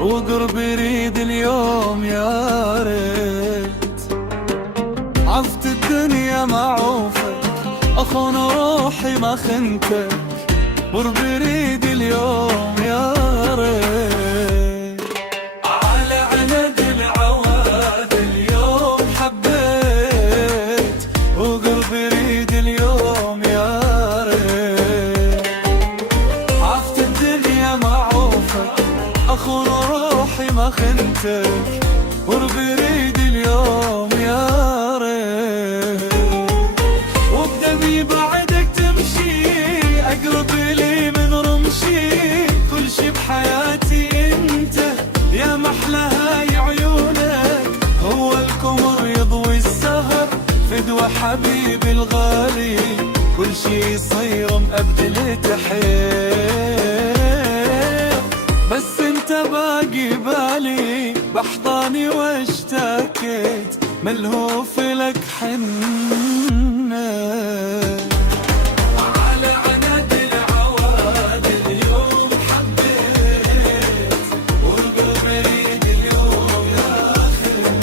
وقربي يريد اليوم يا ريت. عفت الدنيا معوفة أخون روحي ما خنتك، قربي يريد اليوم يا ريت. على عند العواد اليوم حبيت، وقربي يريد اليوم يا ريت. عفت الدنيا معوفة أخون روحي ما خنتك، قربي يريد اليوم يا ريت. وبدمي بعدك تمشي أقرب لي من رمشي، كل شي بحياتي انت يا محلى عيونك. هو القمر يضوي السهر فدوى حبيبي الغالي، كل شي يصير مأبدل تحير. بس انت باقي بالي بحضاني واشتكيت، ملهوف لك حنة. على عناد العواد اليوم حبيت، والقلب يريد اليوم ياخذك.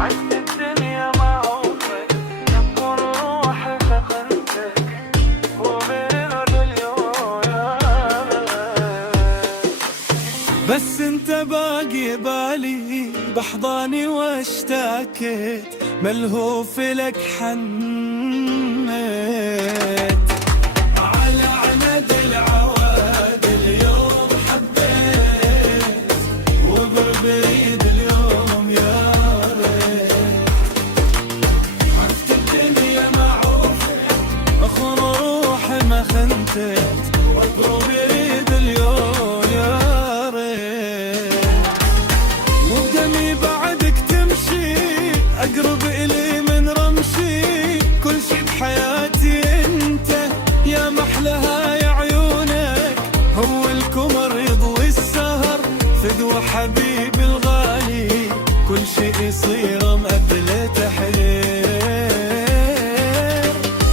عشت الدنيا معوفك يكون روحي فخنتك، وبيرد اليوم يا ريت. بس انت باقي بالي بحضاني واشتكيت، ملهوف لك حنيت. على عناد العواد اليوم حبيت، وقربي يريد اليوم يا ريت. عفت الدنيا معوفة أخون روحي ما خنتك، وقربي يريد اليوم يا ريت. وبدمي بعدك تمشي أقرب إلي من رمشي، كل شي بحياتي انت يا محلى عيونك. هو القمر يضوي السهر فدوى حبيبي الغالي، كل شي يصير مأبدل تحير.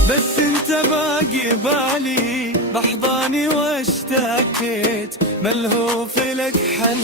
بس انت باقي بالي بحضاني واشتكيت، ملهوف لك حن.